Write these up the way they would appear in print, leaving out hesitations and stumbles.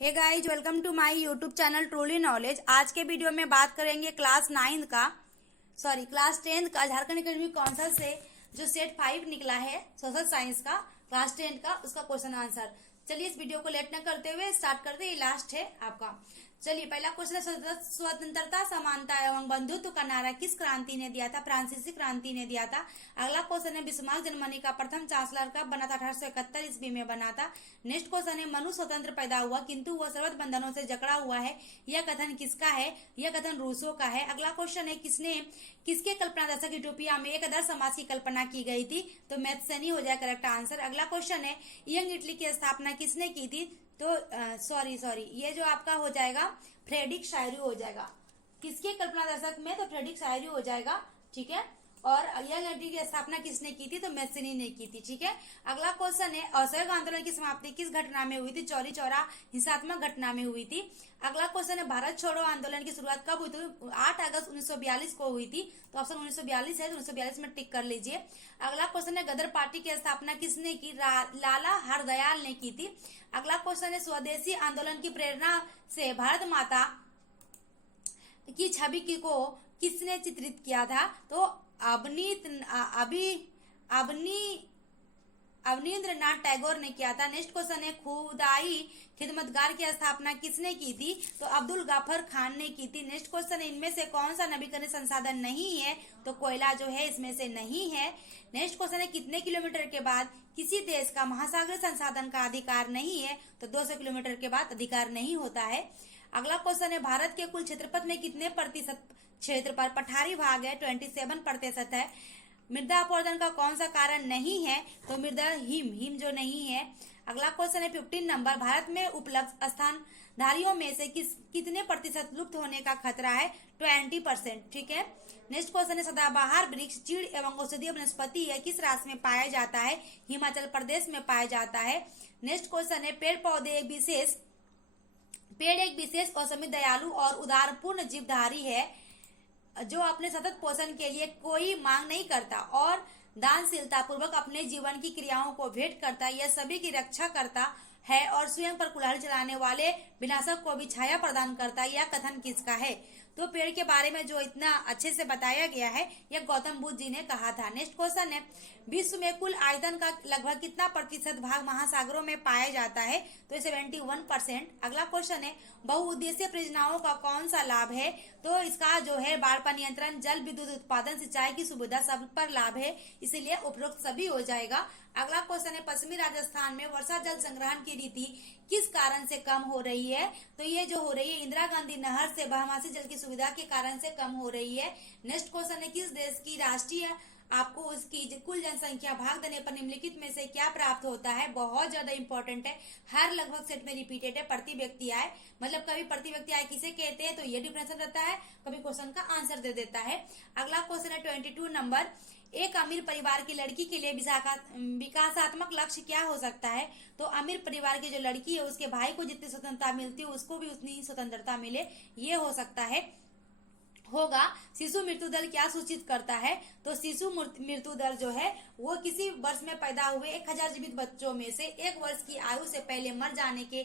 Hey guys, welcome to my YouTube channel truly knowledge. आज के video में बात करेंगे क्लास 10th का झारखंड एकेडमिक काउंसिल से जो सेट 5 निकला है सोशल साइंस का क्लास 10 का, उसका क्वेश्चन आंसर। चलिए इस वीडियो को लेट न करते हुए स्टार्ट करते हैं। लास्ट है आपका। चलिए पहला क्वेश्चन है, स्वतंत्रता, समानता एवं बंधुत्व का नारा किस क्रांति ने दिया था? फ्रांसीसी क्रांति ने दिया था। अगला क्वेश्चन है, बिस्मार्क जर्मनी का प्रथम चांसलर कब बना था? 1871 ईस्वी में बना था। नेक्स्ट क्वेश्चन है, मनु स्वतंत्र पैदा हुआ किंतु वह सर्वत्र बंधनों से जकड़ा हुआ है, यह कथन किसका है? यह कथन रूसो का है। अगला क्वेश्चन है, किसके कल्पना दशक यूटोपिया में एक आदर्श समाज की कल्पना की गई थी? तो मैथ्सनी हो जाए करेक्ट आंसर। अगला क्वेश्चन है, यंग इटली की स्थापना किसने की थी? तो सॉरी ये जो आपका हो जाएगा फ्रेडरिक शायरू हो जाएगा। किसके कल्पना दशक में? तो फ्रेडरिक शायरू हो जाएगा। ठीक है। और यंग इटली की स्थापना किसने की थी? तो मैथ्सनी ने की थी। ठीक है। अगला क्वेश्चन है, असहयोग आंदोलन की समाप्ति किस घटना में हुई थी? चौरी चौरा हिंसात्मक घटना में हुई थी। अगला क्वेश्चन है, भारत छोड़ो आंदोलन की शुरुआत कब हुई थी? 8 अगस्त 1942 को हुई थी। तो ऑप्शन 1942 है, तो 1942 में टिक कर लीजिए। अगला क्वेश्चन है, गदर पार्टी की स्थापना किसने की? लाला हरदयाल ने की थी। अगला क्वेश्चन है, स्वदेशी आंदोलन की प्रेरणा से भारत माता की छवि को किसने चित्रित किया था? तो अवनींद्रनाथ टैगोर ने किया था। नेक्स्ट क्वेश्चन है, खुदाई खिदमतगार की स्थापना किसने की थी? तो अब्दुल गाफर खान ने की थी। नेक्स्ट क्वेश्चन है, इनमें से कौन सा नवीकरणीय संसाधन नहीं है? तो कोयला जो है इसमें से नहीं है। नेक्स्ट क्वेश्चन है, कितने किलोमीटर के बाद किसी देश का महासागरीय संसाधन का अधिकार नहीं है? तो 200 किलोमीटर के बाद अधिकार नहीं होता है। अगला क्वेश्चन है, भारत के कुल क्षेत्रफल में कितने प्रतिशत क्षेत्र पर पठारी भाग है? 27% है। मृदा अपरदन का कौन सा कारण नहीं है? तो मृदा हिम जो नहीं है। अगला क्वेश्चन है 15 नंबर, भारत में उपलब्ध स्थानधारियों में से कितने प्रतिशत लुप्त होने का खतरा है? 20%। ठीक है। नेक्स्ट क्वेश्चन है, सदाबहार वृक्ष चीड़ एवं औषधीय वनस्पति है किस राज्य में पाया जाता है? हिमाचल प्रदेश में पाया जाता है। नेक्स्ट क्वेश्चन है, पेड़ एक विशेष और समित दयालु और उदारपूर्ण जीवधारी है जो अपने सतत पोषण के लिए कोई मांग नहीं करता और दानशीलता पूर्वक अपने जीवन की क्रियाओं को भेंट करता, यह सभी की रक्षा करता है और स्वयं पर कुल्हाड़ी चलाने वाले विनाशक को भी छाया प्रदान करता। यह कथन किसका है? तो पेड़ के बारे में जो इतना अच्छे से बताया गया है, यह गौतम बुद्ध जी ने कहा था। नेक्स्ट क्वेश्चन है, विश्व में कुल आयतन का लगभग कितना प्रतिशत भाग महासागरों में पाया जाता है? तो 71%। अगला क्वेश्चन है, बहुउद्देशीय परियोजनाओं का कौन सा लाभ है? तो इसका जो है बाढ़ पर नियंत्रण, जल विद्युत उत्पादन, सिंचाई की सुविधा, सब पर लाभ है, इसीलिए उपरोक्त सभी हो जाएगा। अगला क्वेश्चन है, पश्चिमी राजस्थान में वर्षा जल संग्रहण की रीति किस कारण से कम हो रही है? तो ये जो हो रही है इंदिरा गांधी नहर से बारहमासी जल की सुविधा के कारण से कम हो रही है। नेक्स्ट क्वेश्चन है, किस देश की राष्ट्रीय आपको उसकी कुल जनसंख्या भाग देने पर निम्नलिखित में से क्या प्राप्त होता है? बहुत ज्यादा इंपॉर्टेंट है, हर लगभग सेट में रिपीटेड है। प्रति व्यक्ति आय, मतलब कभी प्रति व्यक्ति आय किसे कहते हैं? तो ये डिफरेंस रहता है, कभी क्वेश्चन का आंसर दे देता है। अगला क्वेश्चन है 22 नंबर, एक अमीर परिवार की लड़की के लिए विकासात्मक लक्ष्य क्या हो सकता है? तो अमीर परिवार की जो लड़की है उसके भाई को जितनी स्वतंत्रता मिलती है उसको भी उतनी ही स्वतंत्रता मिले, ये हो सकता है होगा। शिशु मृत्यु दर क्या सूचित करता है? तो शिशु मृत्यु दर जो है वो किसी वर्ष में पैदा हुए 1000 जीवित बच्चों में से 1 वर्ष की आयु से पहले मर जाने के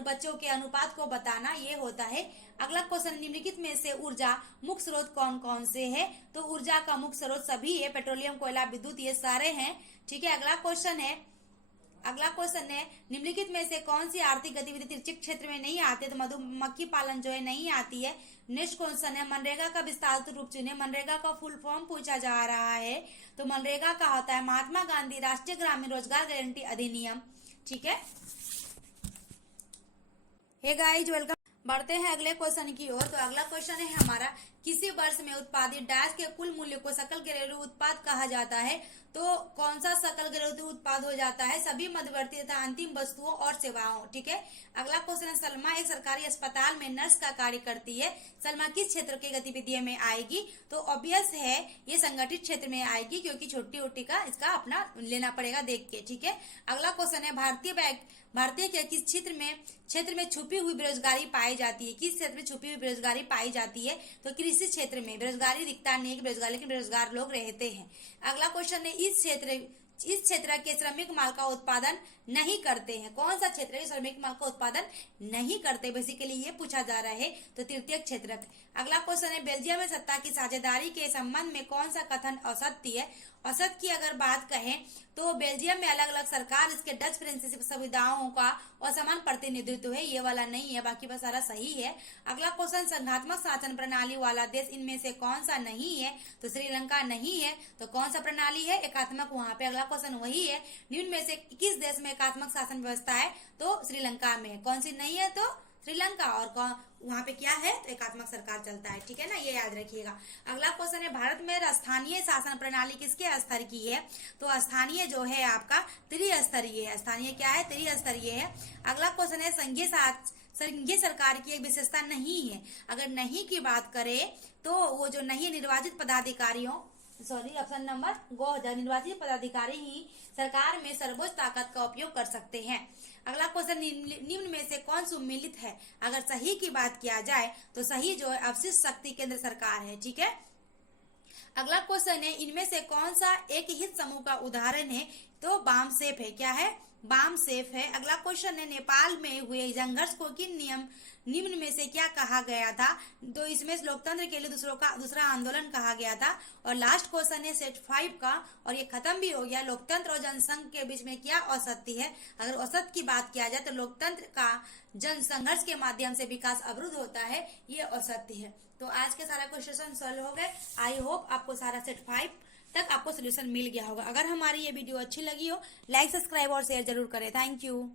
बच्चों के अनुपात को बताना, ये होता है। अगला क्वेश्चन, निम्नलिखित में से ऊर्जा मुख्य स्रोत कौन कौन से है? तो ऊर्जा का मुख्य स्रोत सभी है, पेट्रोलियम, कोयला, विद्युत, ये सारे हैं। ठीक है। अगला क्वेश्चन है, निम्नलिखित में से कौन सी आर्थिक गतिविधि तिरछिक क्षेत्र में नहीं आती है? तो मधुमक्खी पालन जो है नहीं आती है। नेक्स्ट क्वेश्चन है, मनरेगा का विस्तारित रूप चुने। मनरेगा का फुल फॉर्म पूछा जा रहा है। तो मनरेगा का होता है महात्मा गांधी राष्ट्रीय ग्रामीण रोजगार गारंटी अधिनियम। ठीक है। Hey guys, welcome. बढ़ते हैं अगले क्वेश्चन की ओर। तो अगला क्वेश्चन है हमारा, किसी वर्ष में उत्पादित डैश के कुल मूल्य को सकल घरेलू उत्पाद कहा जाता है? तो कौन सा सकल घरेलू उत्पाद हो जाता है? सभी मध्यवर्ती तथा अंतिम वस्तुओं और सेवाओं। ठीक है। अगला क्वेश्चन है, सलमा एक सरकारी अस्पताल में नर्स का कार्य करती है, सलमा किस क्षेत्र की गतिविधियों में आएगी? तो ऑब्वियस है ये संगठित क्षेत्र में आएगी, क्योंकि छोटी ओटी का इसका अपना लेना पड़ेगा देख के। ठीक है। अगला क्वेश्चन है, भारतीय के किस क्षेत्र में छुपी हुई बेरोजगारी पाई जाती है? किस क्षेत्र में छुपी हुई बेरोजगारी पाई जाती है? तो कृषि क्षेत्र में। बेरोजगारी दिखता नहीं है कि बेरोजगार, लेकिन बेरोजगार लोग रहते हैं। अगला क्वेश्चन है, इस क्षेत्र इस क्षेत्र के श्रमिक माल का उत्पादन नहीं करते हैं। कौन सा क्षेत्र है श्रमिक माल का उत्पादन नहीं करते, बेसिकली ये पूछा जा रहा है। तो तृतीय क्षेत्र। अगला क्वेश्चन है बेल्जियम में सत्ता की साझेदारी के संबंध में कौन सा कथन असत्य है। असत्य की अगर बात कहें तो बेल्जियम में अलग अलग सरकार इसके डच फ्रेंच संविधाओं का असमान प्रतिनिधित्व है, ये वाला नहीं है, बाकी बस सारा सही है। अगला क्वेश्चन संघात्मक शासन प्रणाली वाला देश इनमें से कौन सा नहीं है। तो श्रीलंका नहीं है। तो कौन सा प्रणाली है एकात्मक, वहां पे अगला क्वेश्चन वही है। निम्न में से किस देश में एकात्मक शासन व्यवस्था है। तो श्रीलंका में। कौन सी नहीं है तो श्रीलंका। और वहां पे क्या है तो एकात्मक सरकार चलता है, ठीक है ना, ये याद रखिएगा। अगला क्वेश्चन है भारत में स्थानीय शासन प्रणाली किसके स्तर की है। तो स्थानीय जो है आपका त्रिस्तरीय है। स्थानीय क्या है त्रिस्तरीय है। अगला क्वेश्चन है संघीय सरकार की एक विशेषता नहीं है। अगर नहीं की बात करें तो वो जो नहीं निर्वाचित पदाधिकारियों ऑप्शन नंबर ग, निर्वाचित पदाधिकारी ही सरकार में सर्वोच्च ताकत का उपयोग कर सकते हैं। अगला क्वेश्चन निम्न में से कौन सुम्मिलित है। अगर सही की बात किया जाए तो सही जो है अवशिष्ट शक्ति केंद्र सरकार है, ठीक है। अगला क्वेश्चन है इनमें से कौन सा एक हित समूह का उदाहरण है। तो बामसेफ है। क्या है बामसेफ है। अगला क्वेश्चन है नेपाल में हुए संघर्ष को किन निम्न में से क्या कहा गया था। तो इसमें लोकतंत्र के लिए दूसरा आंदोलन कहा गया था। और लास्ट क्वेश्चन है सेट 5 का, और ये खत्म भी हो गया। लोकतंत्र और जनसंघ के बीच में क्या असत्य है। अगर असत्य की बात किया जाए तो लोकतंत्र का जन संघर्ष के माध्यम से विकास अवरुद्ध होता है, ये असत्य है। तो आज के सारा क्वेश्चन सॉल्व हो गए। आई होप आपको सारा सेट 5 तक आपको सोल्यूशन मिल गया होगा। अगर हमारी ये वीडियो अच्छी लगी हो लाइक सब्सक्राइब और शेयर जरूर करें। Thank you.